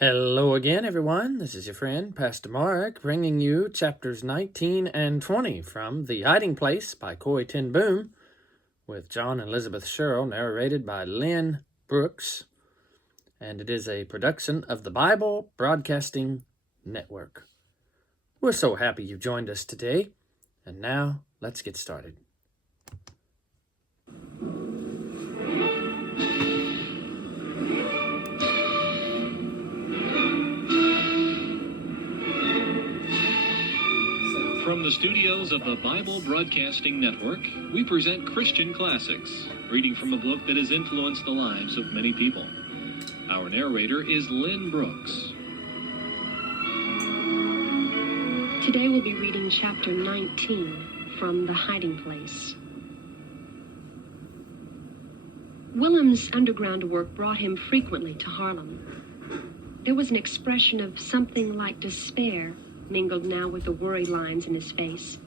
Hello again, everyone. This is your friend, Pastor Mark, bringing you chapters 19 and 20 from The Hiding Place by Corrie ten Boom, with John and Elizabeth Sherrill, narrated by Lynn Brooks. And it is a production of the Bible Broadcasting Network. We're so happy you joined us today. And now, let's get started. From the studios of the Bible Broadcasting Network, we present Christian Classics, reading from a book that has influenced the lives of many people. Our narrator is Lynn Brooks. Today we'll be reading chapter 19 from The Hiding Place. Willem's underground work brought him frequently to Harlem. There was an expression of something like despair mingled now with the worry lines in his face.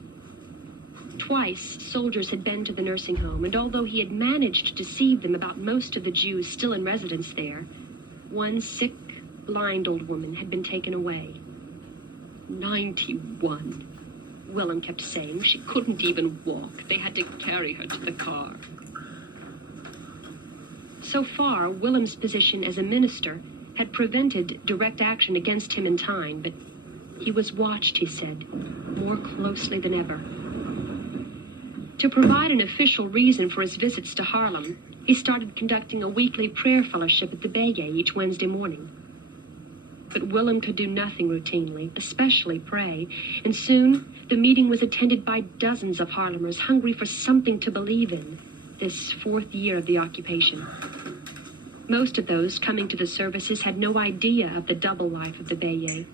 Twice, soldiers had been to the nursing home, and although he had managed to deceive them about most of the Jews still in residence there, one sick, blind old woman had been taken away. 91. Willem kept saying she couldn't even walk. They had to carry her to the car. So far, Willem's position as a minister had prevented direct action against him in time, but he was watched, he said, more closely than ever. To provide an official reason for his visits to Harlem, he started conducting a weekly prayer fellowship at the Begay each Wednesday morning. But Willem could do nothing routinely, especially pray, and soon the meeting was attended by dozens of Harlemers hungry for something to believe in this fourth year of the occupation. Most of those coming to the services had no idea of the double life of the Begay.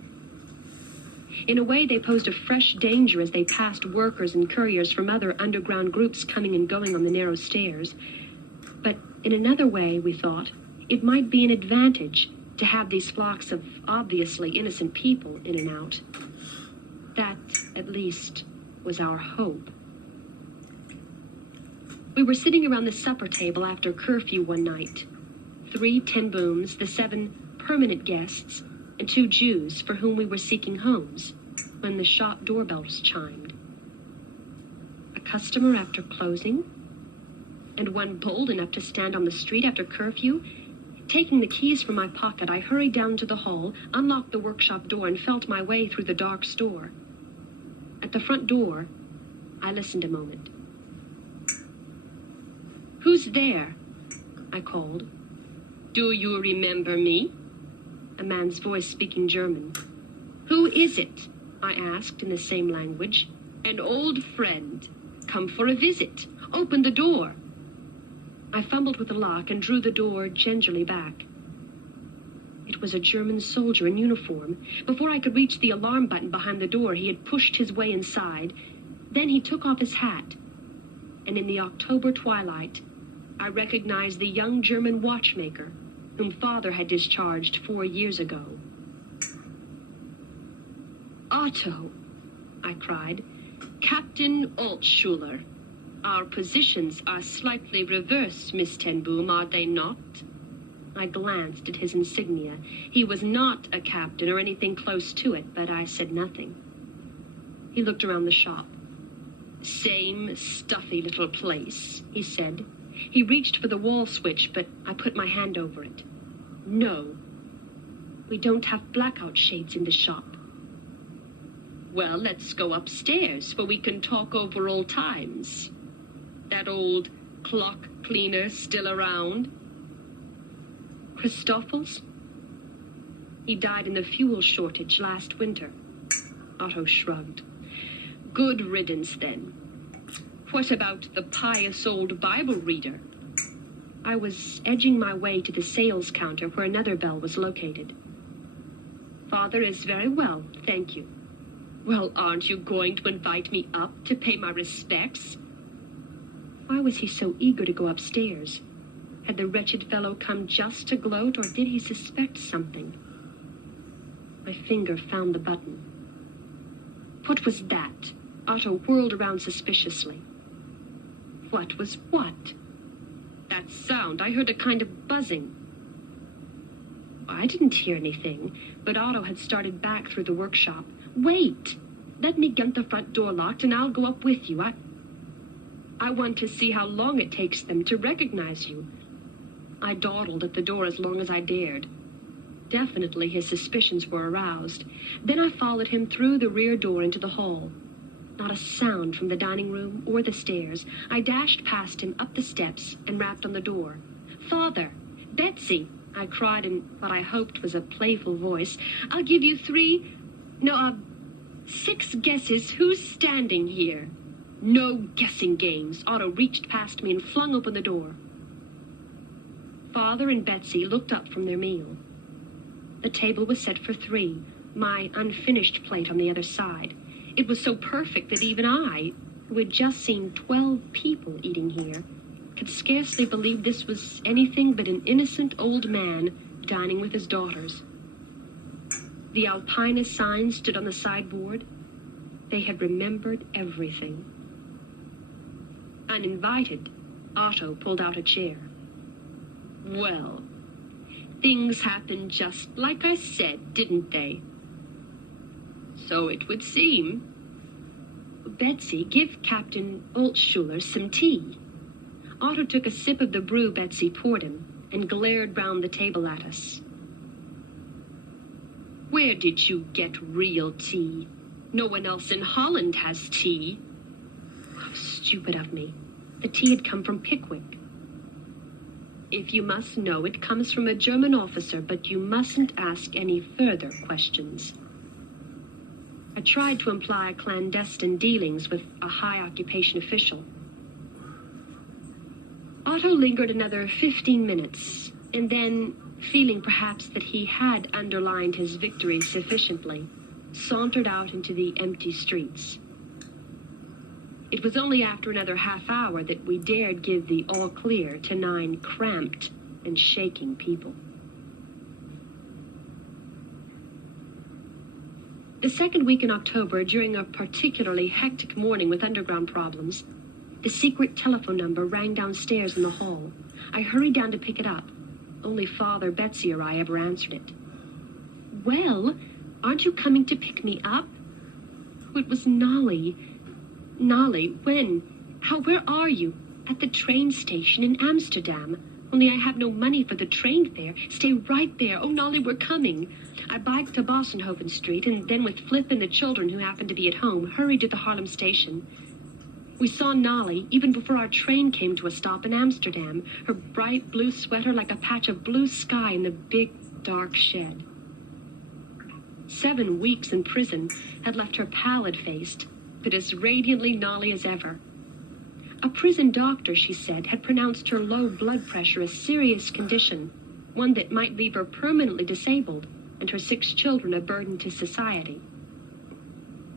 In a way, they posed a fresh danger as they passed workers and couriers from other underground groups coming and going on the narrow stairs. But in another way, we thought, it might be an advantage to have these flocks of obviously innocent people in and out. That, at least, was our hope. We were sitting around the supper table after curfew one night. 3 ten Booms, the 7 permanent guests, and 2 Jews for whom we were seeking homes, when the shop doorbells chimed. A customer after closing, and one bold enough to stand on the street after curfew. Taking the keys from my pocket, I hurried down to the hall, unlocked the workshop door, and felt my way through the dark store. At the front door, I listened a moment. "Who's there?" I called. "Do you remember me?" A man's voice speaking German. "Who is it?" I asked in the same language. "An old friend. Come for a visit. Open the door." I fumbled with the lock and drew the door gingerly back. It was a German soldier in uniform. Before I could reach the alarm button behind the door, he had pushed his way inside. Then he took off his hat, and in the October twilight, I recognized the young German watchmaker whom Father had discharged 4 years ago. "Otto," I cried. "Captain Altschuler. Our positions are slightly reversed, Miss ten Boom, are they not?" I glanced at his insignia. He was not a captain or anything close to it, but I said nothing. He looked around the shop. "Same stuffy little place," he said. He reached for the wall switch, but I put my hand over it. "No. We don't have blackout shades in the shop." "Well, let's go upstairs, where we can talk over old times. That old clock cleaner still around?" "Christoffels? He died in the fuel shortage last winter." Otto shrugged. "Good riddance, then. What about the pious old Bible reader?" I was edging my way to the sales counter where another bell was located. "Father is very well, thank you." "Well, aren't you going to invite me up to pay my respects?" Why was he so eager to go upstairs? Had the wretched fellow come just to gloat, or did he suspect something? My finger found the button. What was that? Otto whirled around suspiciously. What was what? That sound, I heard a kind of buzzing. I didn't hear anything, but Otto had started back through the workshop. Wait! Let me get the front door locked and I'll go up with you. I want to see how long it takes them to recognize you. I dawdled at the door as long as I dared. Definitely his suspicions were aroused. Then I followed him through the rear door into the hall. Not a sound from the dining room or the stairs. I dashed past him up the steps and rapped on the door. "Father! Betsy!" I cried in what I hoped was a playful voice. "I'll give you 6 guesses who's standing here." "No guessing games." Otto reached past me and flung open the door. Father and Betsy looked up from their meal. The table was set for 3, my unfinished plate on the other side. It was so perfect that even I, who had just seen 12 people eating here, could scarcely believe this was anything but an innocent old man dining with his daughters. The Alpina sign stood on the sideboard. They had remembered everything. Uninvited, Otto pulled out a chair. "Well, things happened just like I said, didn't they?" "So it would seem." "Betsy, give Captain Altschuler some tea." Otto took a sip of the brew Betsy poured him and glared round the table at us. "Where did you get real tea? No one else in Holland has tea." How stupid of me. The tea had come from Pickwick. "If you must know, it comes from a German officer, but you mustn't ask any further questions." I tried to imply clandestine dealings with a high occupation official. Otto lingered another 15 minutes, and then, feeling perhaps that he had underlined his victory sufficiently, sauntered out into the empty streets. It was only after another half hour that we dared give the all clear to 9 cramped and shaking people. The second week in October, during a particularly hectic morning with underground problems, the secret telephone number rang downstairs in the hall. I hurried down to pick it up. Only Father, Betsy, or I ever answered it. "Well, aren't you coming to pick me up?" It was Nolly. "Nolly, when? Where are you?" "At the train station in Amsterdam. Only I have no money for the train fare." "Stay right there. Oh, Nolly, we're coming." I biked to Bossenhoven Street, and then with Flip and the children who happened to be at home, hurried to the Haarlem station. We saw Nolly even before our train came to a stop in Amsterdam, her bright blue sweater like a patch of blue sky in the big, dark shed. 7 weeks in prison had left her pallid-faced, but as radiantly Nolly as ever. A prison doctor, she said, had pronounced her low blood pressure a serious condition, one that might leave her permanently disabled, and her 6 children a burden to society.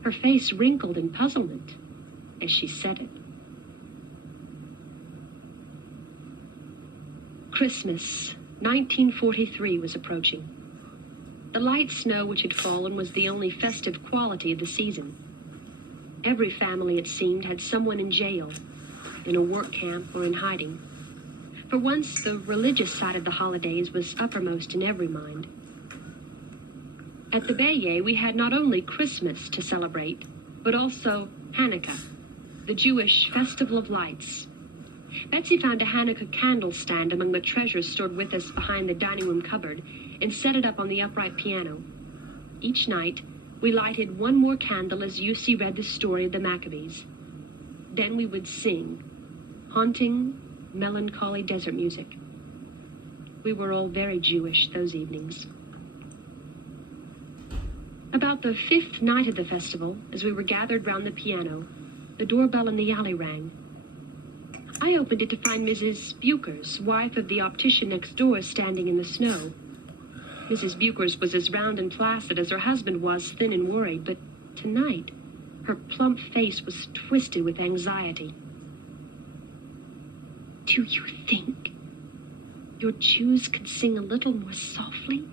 Her face wrinkled in puzzlement as she said it. Christmas, 1943, was approaching. The light snow which had fallen was the only festive quality of the season. Every family, it seemed, had someone in jail, in a work camp, or in hiding. For once, the religious side of the holidays was uppermost in every mind. At the Bayet, we had not only Christmas to celebrate, but also Hanukkah, the Jewish festival of lights. Betsy found a Hanukkah candle stand among the treasures stored with us behind the dining room cupboard and set it up on the upright piano. Each night, we lighted one more candle as Yussi read the story of the Maccabees. Then we would sing, haunting, melancholy desert music. We were all very Jewish those evenings. About the 5th night of the festival, as we were gathered round the piano, the doorbell in the alley rang. I opened it to find Mrs. Bukers, wife of the optician next door, standing in the snow. Mrs. Bukers was as round and placid as her husband was thin and worried, but tonight her plump face was twisted with anxiety. "Do you think your Jews could sing a little more softly?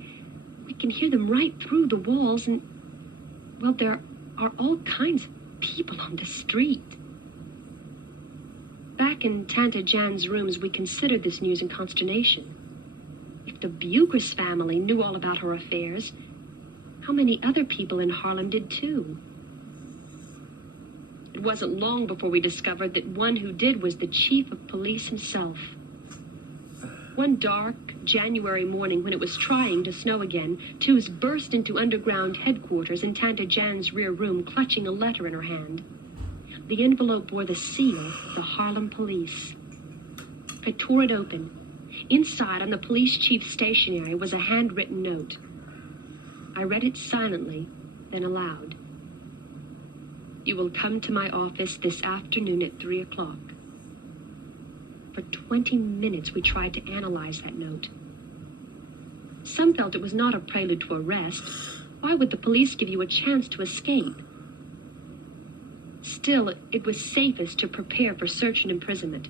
We can hear them right through the walls, and, well, there are all kinds of people on the street." Back in Tante Jan's rooms, we considered this news in consternation. If the Bugers family knew all about her affairs, how many other people in Harlem did too? It wasn't long before we discovered that one who did was the chief of police himself. One dark January morning when it was trying to snow again, Tooze burst into underground headquarters in Tanta Jan's rear room, clutching a letter in her hand. The envelope bore the seal of the Harlem Police. I tore it open. Inside, on the police chief's stationery, was a handwritten note. I read it silently, then aloud. You will come to my office this afternoon at 3 o'clock. For 20 minutes we tried to analyze that note. Some felt it was not a prelude to arrest. Why would the police give you a chance to escape? Still, it was safest to prepare for search and imprisonment.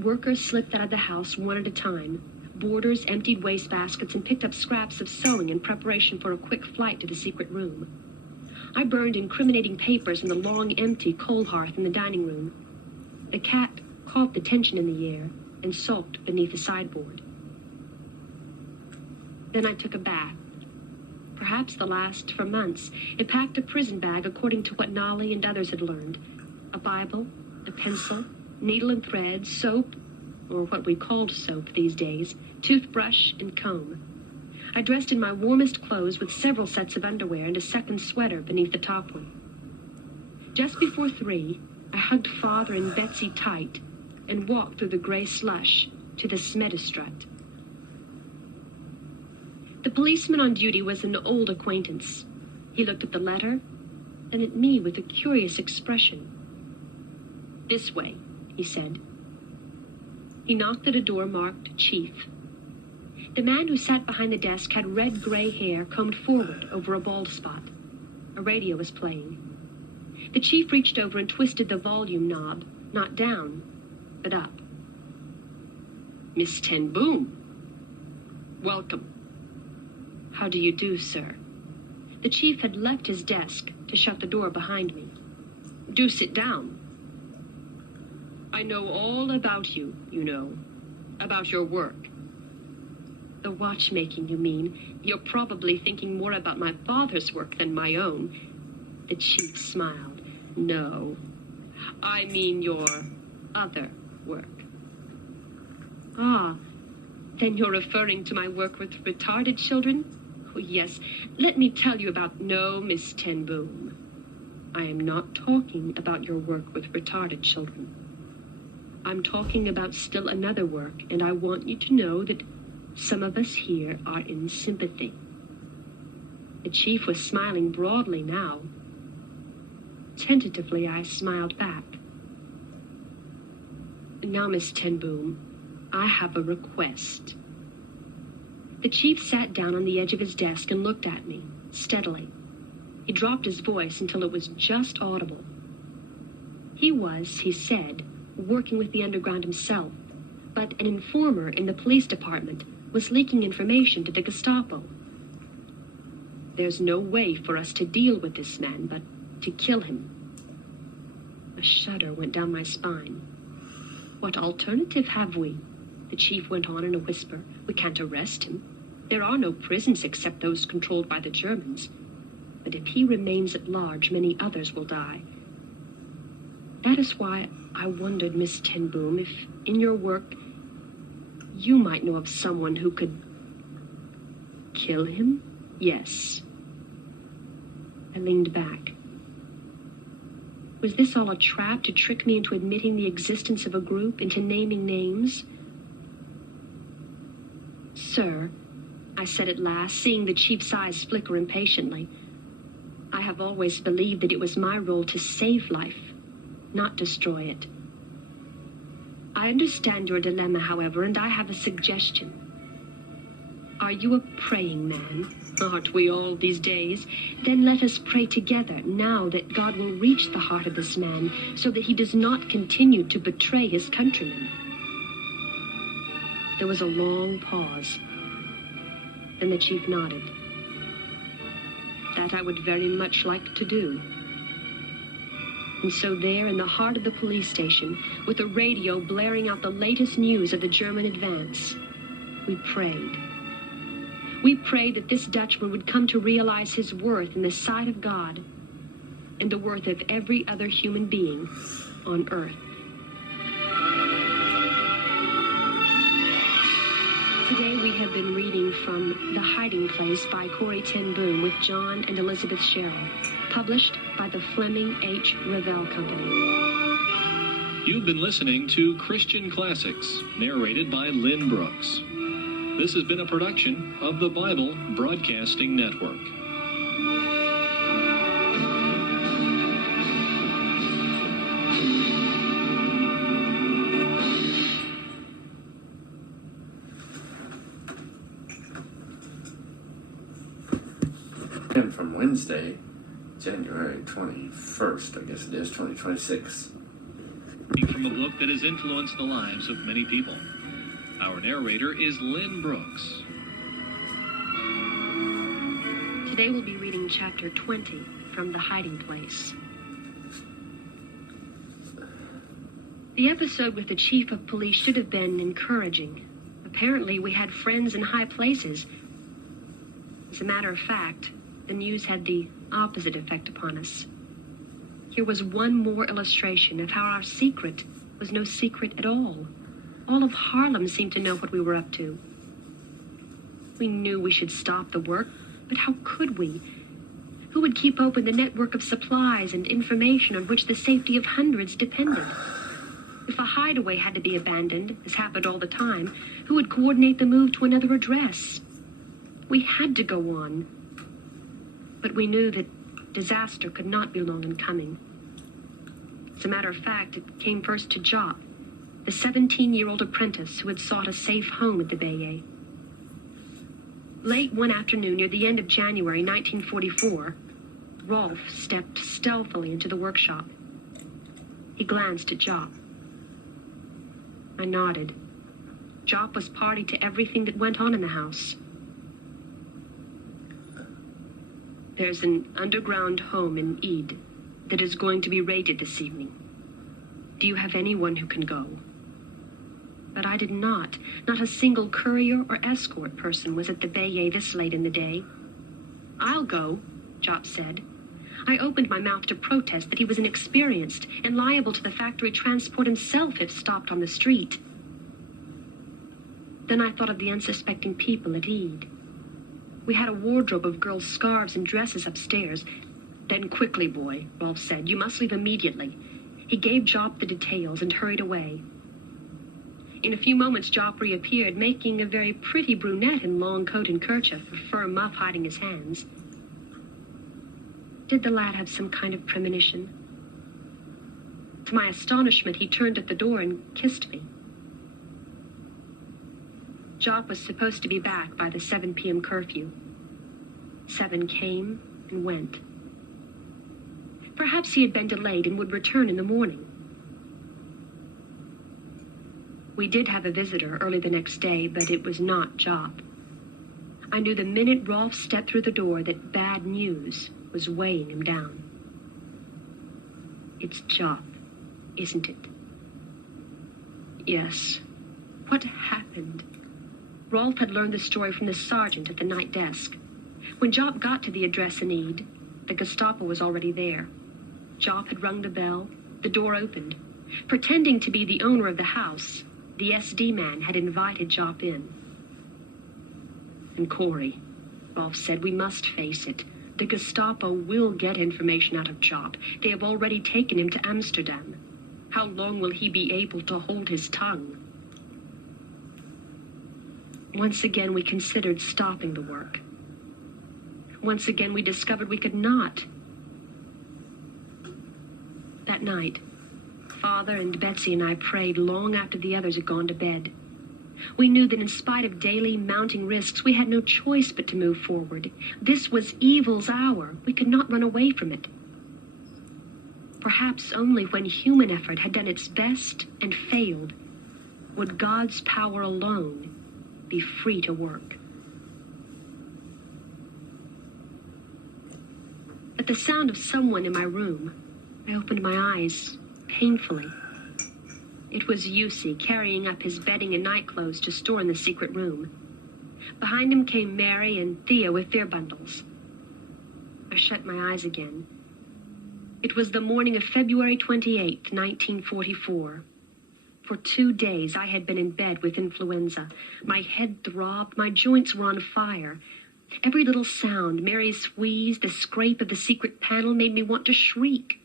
Workers slipped out of the house one at a time. Boarders emptied wastebaskets and picked up scraps of sewing in preparation for a quick flight to the secret room. I burned incriminating papers in the long, empty coal hearth in the dining room. The cat caught the tension in the air and sulked beneath the sideboard. Then I took a bath, perhaps the last for months, and packed a prison bag according to what Nolly and others had learned. A Bible, a pencil, needle and thread, soap, or what we called soap these days, toothbrush, and comb. I dressed in my warmest clothes with several sets of underwear and a second sweater beneath the top one. Just before 3, I hugged Father and Betsy tight and walked through the gray slush to the Smedistrut. The policeman on duty was an old acquaintance. He looked at the letter, then at me with a curious expression. This way, he said. He knocked at a door marked Chief. The man who sat behind the desk had red-gray hair combed forward over a bald spot. A radio was playing. The chief reached over and twisted the volume knob, not down, but up. Miss Ten Boom. Welcome. How do you do, sir? The chief had left his desk to shut the door behind me. Do sit down. I know all about you, you know. About your work. The watchmaking, you mean? You're probably thinking more about my father's work than my own. The chief smiled. No, I mean your other work. Ah, then you're referring to my work with retarded children? Oh, yes. Let me tell you about... No, Miss Ten Boom. I am not talking about your work with retarded children. I'm talking about still another work, and I want you to know that some of us here are in sympathy. The chief was smiling broadly now. Tentatively, I smiled back. Now, Miss Ten Boom, I have a request. The chief sat down on the edge of his desk and looked at me, steadily. He dropped his voice until it was just audible. He was, he said, working with the underground himself, but an informer in the police department was leaking information to the Gestapo. There's no way for us to deal with this man but to kill him. A shudder went down my spine. What alternative have we? The chief went on in a whisper. We can't arrest him. There are no prisons except those controlled by the Germans. But if he remains at large, many others will die. That is why I wondered, Miss Ten Boom, if in your work you might know of someone who could kill him? Yes. I leaned back. Was this all a trap to trick me into admitting the existence of a group, into naming names? Sir, I said at last, seeing the chief's eyes flicker impatiently, I have always believed that it was my role to save life, not destroy it. I understand your dilemma, however, and I have a suggestion. Are you a praying man? Aren't we all these days? Then let us pray together now that God will reach the heart of this man so that he does not continue to betray his countrymen. There was a long pause. Then the chief nodded. That I would very much like to do. And so there, in the heart of the police station, with a radio blaring out the latest news of the German advance, we prayed. We prayed that this Dutchman would come to realize his worth in the sight of God and the worth of every other human being on earth. Today we have been reading from The Hiding Place by Corrie ten Boom with John and Elizabeth Sherrill, published by the Fleming H. Revell Company. You've been listening to Christian Classics, narrated by Lynn Brooks. This has been a production of the Bible Broadcasting Network. And from Wednesday, January 21st, I guess it is, 2026. From a book that has influenced the lives of many people. Our narrator is Lynn Brooks. Today we'll be reading chapter 20 from The Hiding Place. The episode with the chief of police should have been encouraging. Apparently we had friends in high places. As a matter of fact, the news had the opposite effect upon us. Here was one more illustration of how our secret was no secret at all. All of Harlem seemed to know what we were up to. We knew we should stop the work, but how could we? Who would keep open the network of supplies and information on which the safety of hundreds depended? If a hideaway had to be abandoned, as happened all the time, who would coordinate the move to another address? We had to go on. But we knew that disaster could not be long in coming. As a matter of fact, it came first to Jop, the 17-year-old apprentice who had sought a safe home at the Bayet. Late one afternoon near the end of January 1944, Rolf stepped stealthily into the workshop. He glanced at Jop. I nodded. Jop was party to everything that went on in the house. There's an underground home in Ede that is going to be raided this evening. Do you have anyone who can go? But I did not. Not a single courier or escort person was at the Bayet this late in the day. I'll go, Jop said. I opened my mouth to protest that he was inexperienced and liable to the factory transport himself if stopped on the street. Then I thought of the unsuspecting people at Ede. We had a wardrobe of girls' scarves and dresses upstairs. Then quickly, boy, Rolf said. You must leave immediately. He gave Jop the details and hurried away. In a few moments, Jop reappeared, making a very pretty brunette in long coat and kerchief, a fur muff hiding his hands. Did the lad have some kind of premonition? To my astonishment, he turned at the door and kissed me. Jop was supposed to be back by the 7 p.m. curfew. 7 came and went. Perhaps he had been delayed and would return in the morning. We did have a visitor early the next day, but it was not Jop. I knew the minute Rolf stepped through the door that bad news was weighing him down. It's Jop, isn't it? Yes. What happened? Rolf had learned the story from the sergeant at the night desk. When Jop got to the address in Ede, the Gestapo was already there. Jop had rung the bell. The door opened. Pretending to be the owner of the house, the SD man had invited Jop in. And Corrie, Rolf said, we must face it. The Gestapo will get information out of Jop. They have already taken him to Amsterdam. How long will he be able to hold his tongue? Once again, we considered stopping the work. Once again, we discovered we could not. That night, Father and Betsy and I prayed long after the others had gone to bed. We knew that in spite of daily mounting risks, we had no choice but to move forward. This was evil's hour. We could not run away from it. Perhaps only when human effort had done its best and failed would God's power alone be free to work. At the sound of someone in my room, I opened my eyes painfully. It was Yussi carrying up his bedding and nightclothes to store in the secret room. Behind him came Mary and Thea with their bundles. I shut my eyes again. It was the morning of February 28th, 1944. For 2 days I had been in bed with influenza. My head throbbed, my joints were on fire. Every little sound, Mary's wheeze, the scrape of the secret panel made me want to shriek.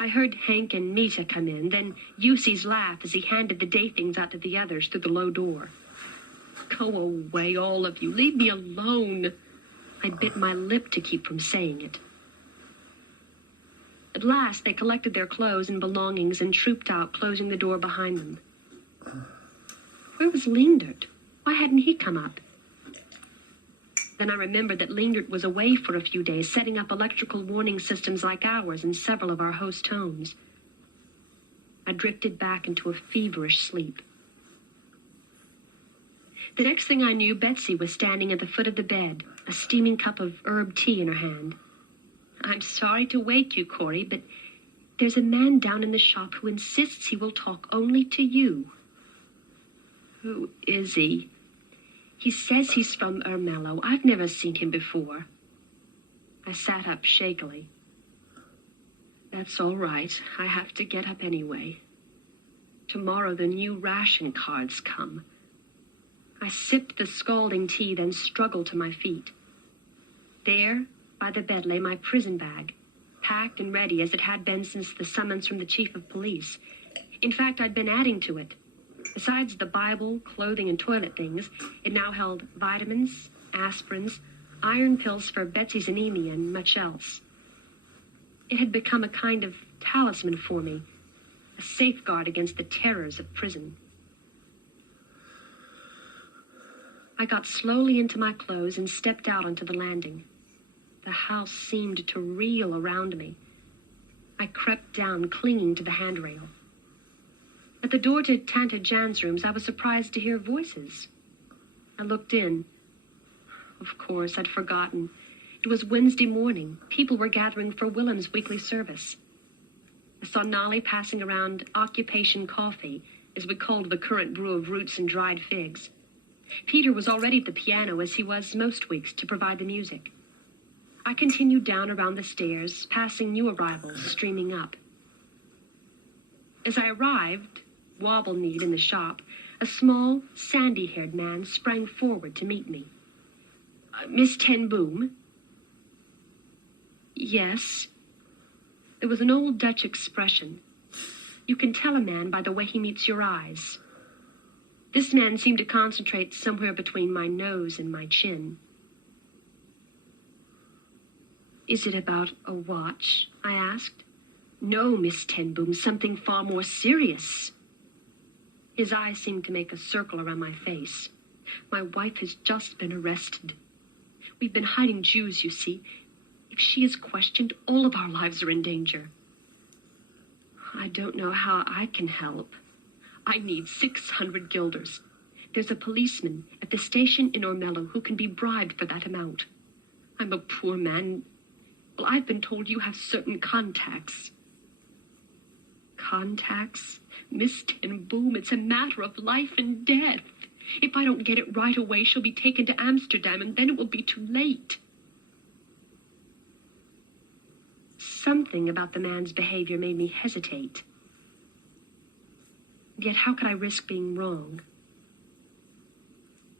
I heard Hank and Mita come in, then Yusi's laugh as he handed the day things out to the others through the low door. Go away, all of you. Leave me alone. I bit my lip to keep from saying it. At last, they collected their clothes and belongings and trooped out, closing the door behind them. Where was Leendert? Why hadn't he come up? Then I remembered that Leendert was away for a few days, setting up electrical warning systems like ours in several of our host homes. I drifted back into a feverish sleep. The next thing I knew, Betsy was standing at the foot of the bed, a steaming cup of herb tea in her hand. I'm sorry to wake you, Corey, but there's a man down in the shop who insists he will talk only to you. Who is he? He says he's from Ermello. I've never seen him before. I sat up shakily. That's all right. I have to get up anyway. Tomorrow the new ration cards come. I sipped the scalding tea, then struggled to my feet. There, by the bed, lay my prison bag, packed and ready as it had been since the summons from the chief of police. In fact, I'd been adding to it. Besides the Bible, clothing, and toilet things, it now held vitamins, aspirins, iron pills for Betsy's anemia, and much else. It had become a kind of talisman for me, a safeguard against the terrors of prison. I got slowly into my clothes and stepped out onto the landing. The house seemed to reel around me. I crept down, clinging to the handrail. At the door to Tanta Jan's rooms, I was surprised to hear voices. I looked in. Of course, I'd forgotten. It was Wednesday morning. People were gathering for Willem's weekly service. I saw Nolly passing around occupation coffee, as we called the current brew of roots and dried figs. Peter was already at the piano, as he was most weeks, to provide the music. I continued down around the stairs, passing new arrivals streaming up. As I arrived, wobble-kneed in the shop, a small, sandy-haired man sprang forward to meet me. Miss Ten Boom? Yes. There was an old Dutch expression. You can tell a man by the way he meets your eyes. This man seemed to concentrate somewhere between my nose and my chin. Is it about a watch? I asked. No, Miss Ten Boom, something far more serious. His eyes seemed to make a circle around my face. My wife has just been arrested. We've been hiding Jews, you see. If she is questioned, all of our lives are in danger. I don't know how I can help. I need 600 guilders. There's a policeman at the station in Ermello who can be bribed for that amount. I'm a poor man. Well, I've been told you have certain contacts. Contacts? Miss Ten Boom, it's a matter of life and death. If I don't get it right away, she'll be taken to Amsterdam, and then it will be too late. Something about the man's behavior made me hesitate. Yet how could I risk being wrong?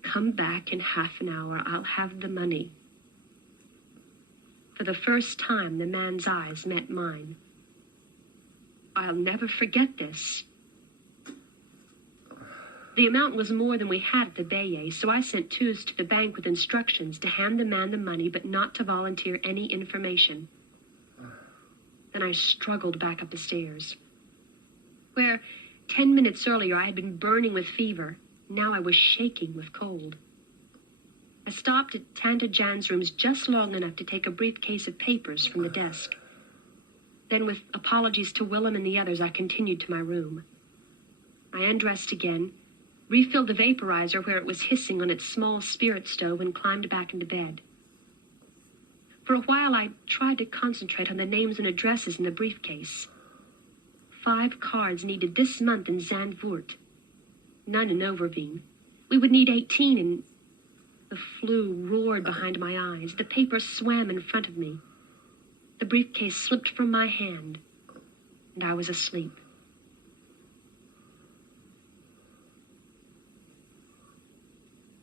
Come back in half an hour. I'll have the money. For the first time, the man's eyes met mine. I'll never forget this. The amount was more than we had at the Bayet, so I sent twos to the bank with instructions to hand the man the money but not to volunteer any information. Then I struggled back up the stairs. Where 10 minutes earlier I had been burning with fever, now I was shaking with cold. I stopped at Tanta Jan's rooms just long enough to take a briefcase of papers from the desk. Then, with apologies to Willem and the others, I continued to my room. I undressed again, refilled the vaporizer where it was hissing on its small spirit stove, and climbed back into bed. For a while, I tried to concentrate on the names and addresses in the briefcase. 5 cards needed this month in Zandvoort. None in Overveen. We would need 18, and the flu roared behind my eyes. The paper swam in front of me. The briefcase slipped from my hand, and I was asleep.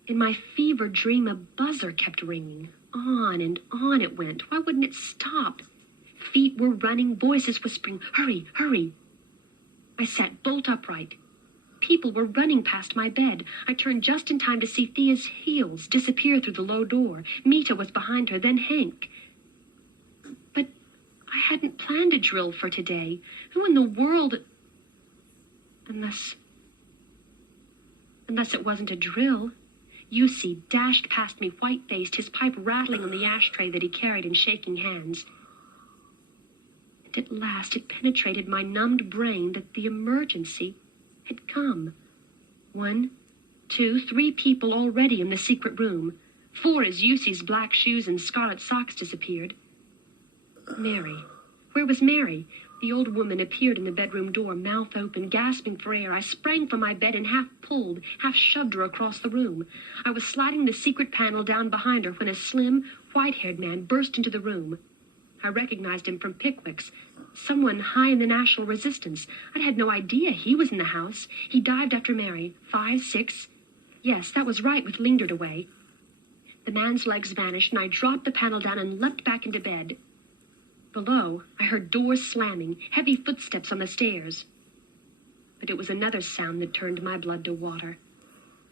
In my fever dream, a buzzer kept ringing. On and on it went. Why wouldn't it stop? Feet were running, voices whispering, "Hurry, hurry." I sat bolt upright. People were running past my bed. I turned just in time to see Thea's heels disappear through the low door. Mita was behind her, then Hank. But I hadn't planned a drill for today. Who in the world... Unless it wasn't a drill. Yussi dashed past me, white-faced, his pipe rattling on the ashtray that he carried and shaking hands. And at last it penetrated my numbed brain that the emergency had come. 1, 2, 3 people already in the secret room. 4 as Yussi's black shoes and scarlet socks disappeared. Mary. Where was Mary? The old woman appeared in the bedroom door, mouth open, gasping for air. I sprang from my bed and half pulled, half shoved her across the room. I was sliding the secret panel down behind her when a slim, white-haired man burst into the room. I recognized him from Pickwick's, someone high in the National Resistance. I'd had no idea he was in the house. He dived after Mary. 5, 6. Yes, that was right, with lingered away. The man's legs vanished, and I dropped the panel down and leapt back into bed. Below, I heard doors slamming, heavy footsteps on the stairs. But it was another sound that turned my blood to water.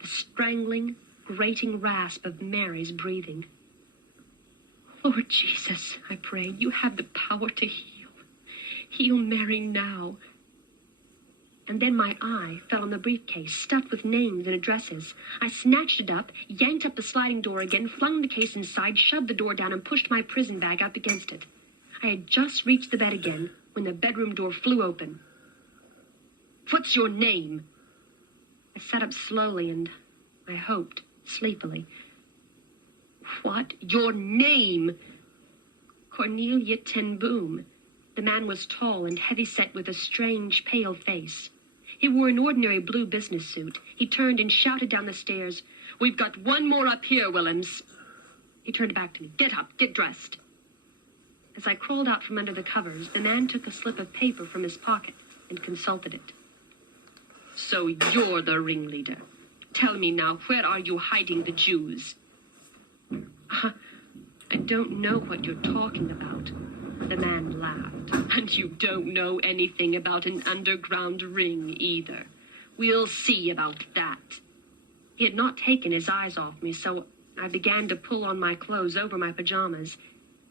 The strangling, grating rasp of Mary's breathing. Lord Jesus, I prayed, you have the power to heal. Heal Mary now. And then my eye fell on the briefcase, stuffed with names and addresses. I snatched it up, yanked up the sliding door again, flung the case inside, shoved the door down, and pushed my prison bag up against it. I had just reached the bed again when the bedroom door flew open. "What's your name?" I sat up slowly and, I hoped, sleepily. "What? Your name?" "Cornelia ten Boom." The man was tall and heavy-set with a strange, pale face. He wore an ordinary blue business suit. He turned and shouted down the stairs, "We've got one more up here, Willems." He turned back to me. "Get up, get dressed." As I crawled out from under the covers, the man took a slip of paper from his pocket and consulted it. "So you're the ringleader. Tell me now, where are you hiding the Jews?" I don't know what you're talking about." The man laughed. "And you don't know anything about an underground ring either. We'll see about that." He had not taken his eyes off me, so I began to pull on my clothes over my pajamas,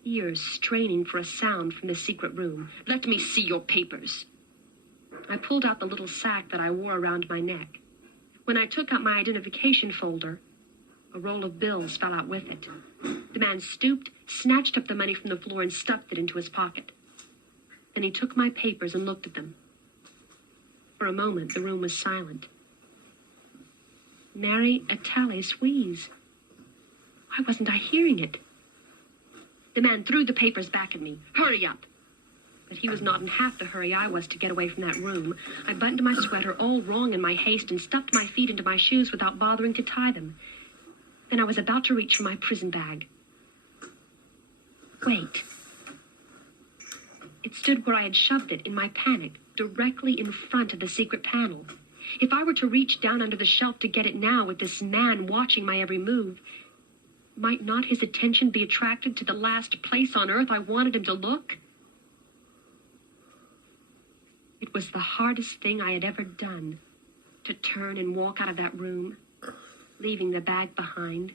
ears straining for a sound from the secret room. "Let me see your papers." I pulled out the little sack that I wore around my neck. When I took out my identification folder, a roll of bills fell out with it. The man stooped, snatched up the money from the floor, and stuffed it into his pocket. Then he took my papers and looked at them. For a moment, the room was silent. Mary Atali's wheeze. Why wasn't I hearing it? The man threw the papers back at me. "Hurry up!" But he was not in half the hurry I was to get away from that room. I buttoned my sweater all wrong in my haste and stuffed my feet into my shoes without bothering to tie them. Then I was about to reach for my prison bag. Wait. It stood where I had shoved it in my panic, directly in front of the secret panel. If I were to reach down under the shelf to get it now with this man watching my every move, might not his attention be attracted to the last place on earth I wanted him to look? It was the hardest thing I had ever done, to turn and walk out of that room, leaving the bag behind.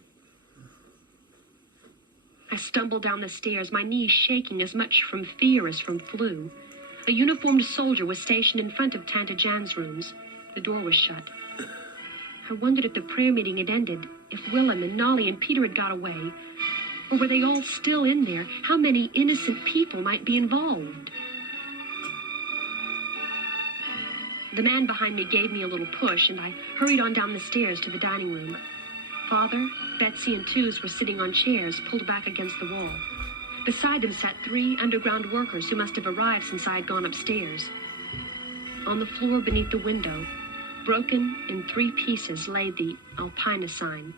I stumbled down the stairs, my knees shaking as much from fear as from flu. A uniformed soldier was stationed in front of Tanta Jan's rooms. The door was shut. I wondered if the prayer meeting had ended, if Willem and Nolly and Peter had got away. Or were they all still in there? How many innocent people might be involved? The man behind me gave me a little push, and I hurried on down the stairs to the dining room. Father, Betsy, and Tooze were sitting on chairs pulled back against the wall. Beside them sat 3 underground workers who must have arrived since I had gone upstairs. On the floor beneath the window, Broken in 3 pieces lay the Alpina sign.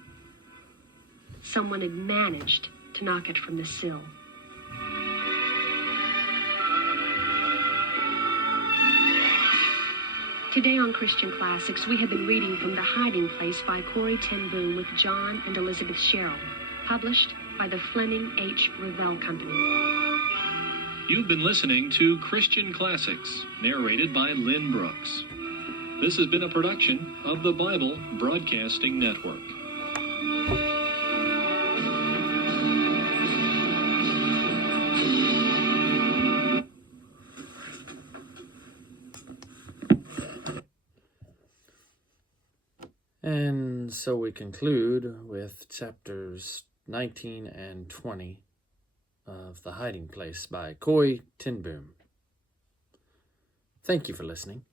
Someone had managed to knock it from the sill. Today on Christian Classics, we have been reading from The Hiding Place by Corrie ten Boom with John and Elizabeth Sherrill, published by the Fleming H. Revell Company. You've been listening to Christian Classics, narrated by Lynn Brooks. This has been a production of the Bible Broadcasting Network. And so we conclude with chapters 19 and 20 of The Hiding Place by Corrie ten Boom. Thank you for listening.